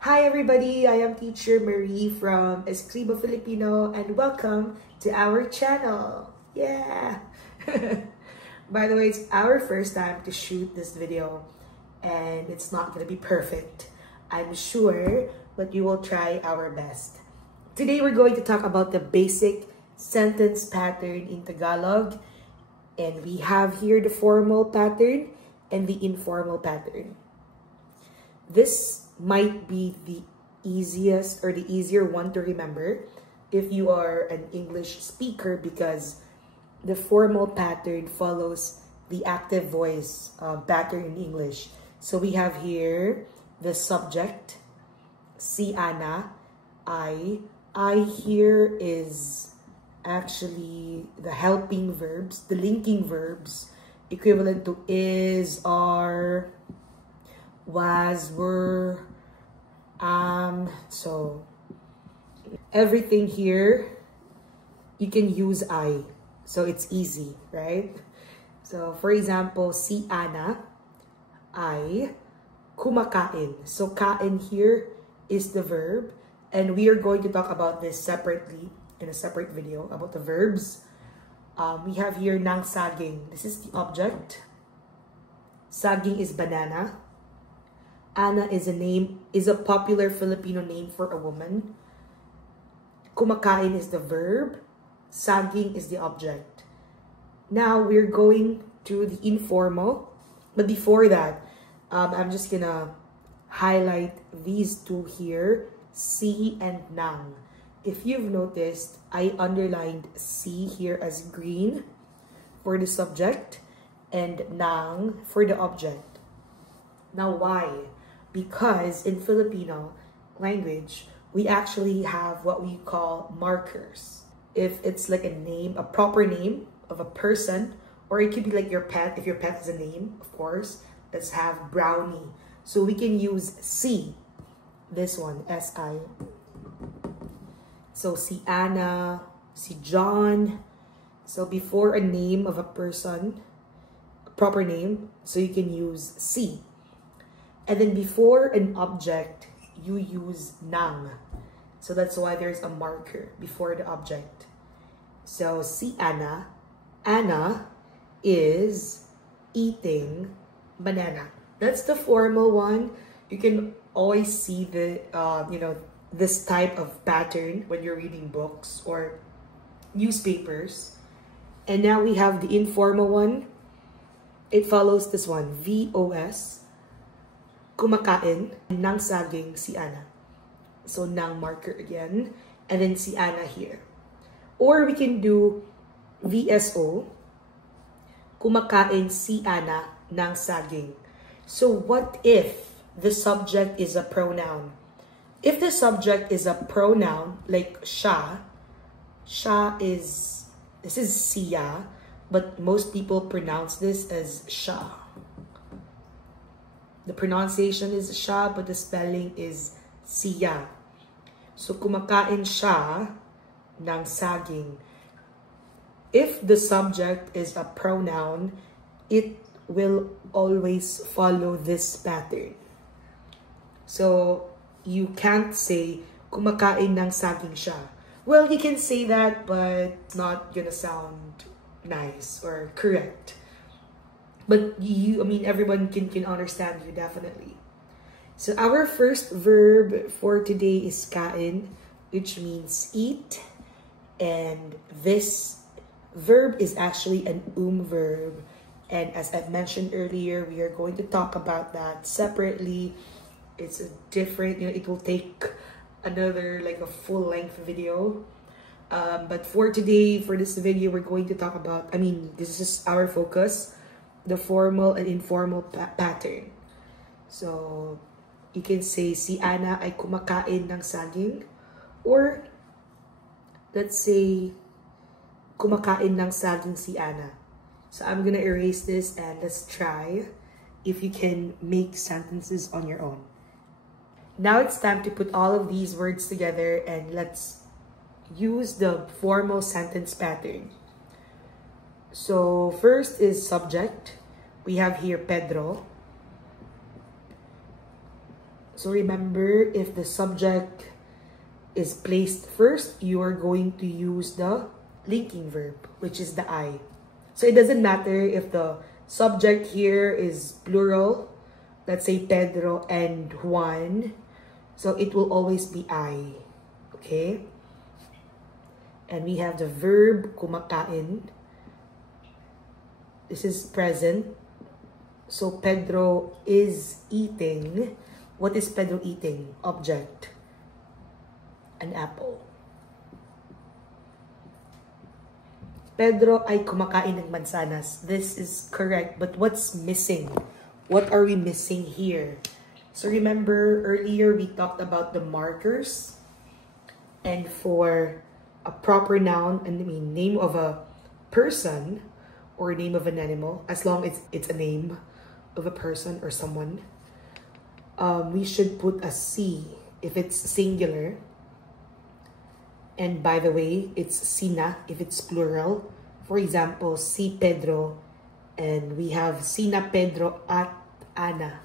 Hi everybody, I am Teacher Marie from Escribo Filipino and welcome to our channel. Yeah! By the way, it's our first time to shoot this video and it's not going to be perfect, I'm sure, but we will try our best. Today we're going to talk about the basic sentence pattern in Tagalog, and we have here the formal pattern and the informal pattern. This might be the easiest or the easier one to remember if you are an English speaker, because the formal pattern follows the active voice pattern in English. So we have here the subject, si Ana, I. I here is actually the helping verbs, the linking verbs, equivalent to is, are, was, were, so everything here you can use I, so it's easy, right? So for example, si Ana ay kumakain. So kain here is the verb, and we are going to talk about this separately in a separate video about the verbs. We have here nang saging. This is the object. Saging is banana. Ana is a popular Filipino name for a woman. Kumakain is the verb. Saging is the object. Now we're going to the informal. But before that, I'm just gonna highlight these two here, si and nang. If you've noticed, I underlined si here as green for the subject and nang for the object. Now why? Because in Filipino language, we actually have what we call markers. If it's like a name, a proper name of a person, or it could be like your pet, if your pet has a name, of course. Let's have Brownie. So we can use si, this one, S-I. So si Ana, si John. So before a name of a person, a proper name, so you can use si. And then before an object, you use nang. So that's why there's a marker before the object. So si Ana, Ana is eating banana. That's the formal one. You can always see the, this type of pattern when you're reading books or newspapers. And now we have the informal one. It follows this one, VOS. Kumakain, nang saging si Ana. So nang marker again, and then si Ana here. Or we can do VSO. Kumakain si Ana ng saging. So what if the subject is a pronoun? If the subject is a pronoun like siya, this is siya, but most people pronounce this as siya. The pronunciation is siya, but the spelling is siya. So kumakain siya ng saging. If the subject is a pronoun, it will always follow this pattern. So you can't say kumakain ng saging siya. Well, you can say that, but it's not gonna sound nice or correct. But everyone can understand you, definitely. So our first verb for today is kain, which means eat. And this verb is actually an verb. And as I've mentioned earlier, we are going to talk about that separately. It's a different, it will take another, like a full-length video. But for today, for this video, we're going to talk about, this is our focus, the formal and informal pattern. So you can say si Ana ay kumakain ng saging, or let's say kumakain ng saging si Ana. So I'm gonna erase this and let's try if you can make sentences on your own. Now it's time to put all of these words together and let's use the formal sentence pattern. So first is subject. We have here Pedro. So remember, if the subject is placed first, you are going to use the linking verb, which is the I. So it doesn't matter if the subject here is plural, let's say Pedro and Juan, so it will always be I, okay? And we have the verb kumakain. This is present. So Pedro is eating. What is Pedro eating? Object. An apple. Pedro ay kumakain ng mansanas. This is correct. But what's missing? What are we missing here? So remember earlier we talked about the markers. And for a proper noun, I mean name of a person or name of an animal, as long as it's a name of a person or someone, we should put a C if it's singular. And by the way, it's sina if it's plural. For example, si Pedro, and we have sina Pedro at Ana.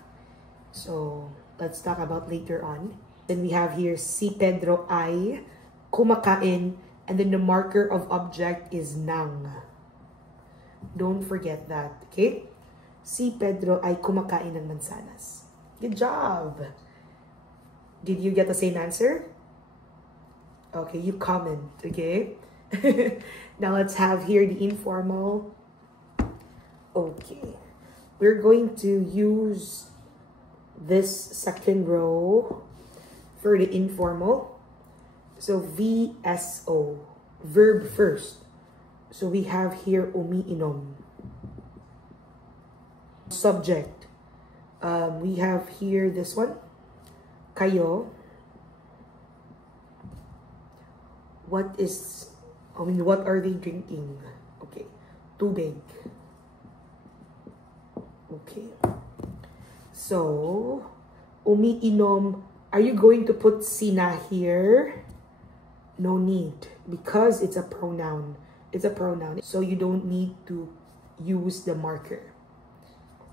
So let's talk about later on. Then we have here si Pedro ay kumakain, and then the marker of object is nang. Don't forget that, okay? Si Pedro ay kumakain ng mansanas. Good job! Did you get the same answer? Okay, you comment, okay? Now let's have here the informal. Okay. We're going to use this second row for the informal. So VSO, verb first. So we have here umiinom. Subject. We have here this one. Kayo. What are they drinking? Okay. Tubig. Okay. So, umiinom. Are you going to put sina here? No need. Because it's a pronoun. It's a pronoun. So you don't need to use the marker.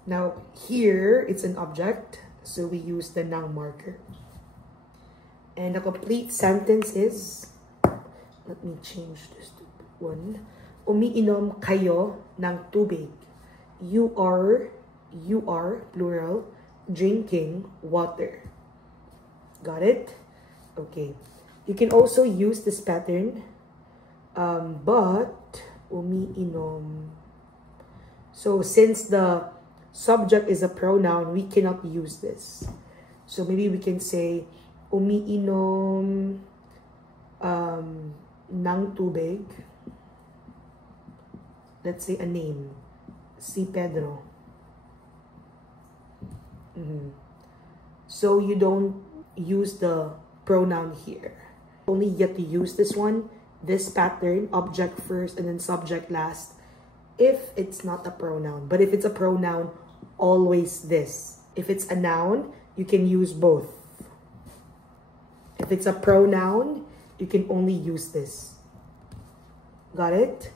Now, here, it's an object. So we use the noun marker. And the complete sentence is... Let me change this to one. Umiinom kayo ng tubig. You are, plural, drinking water. Got it? Okay. You can also use this pattern. But, umiinom. So, since the subject is a pronoun, we cannot use this. So, maybe we can say, umiinom ng tubig. Let's say a name. Si Pedro. So you don't use the pronoun here. Only you have to use this one, this pattern, object first and then subject last, if it's not a pronoun. But if it's a pronoun, always this. If it's a noun, you can use both. If it's a pronoun, you can only use this. Got it?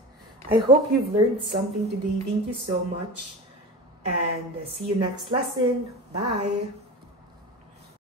I hope you've learned something today. Thank you so much. And see you next lesson. Bye.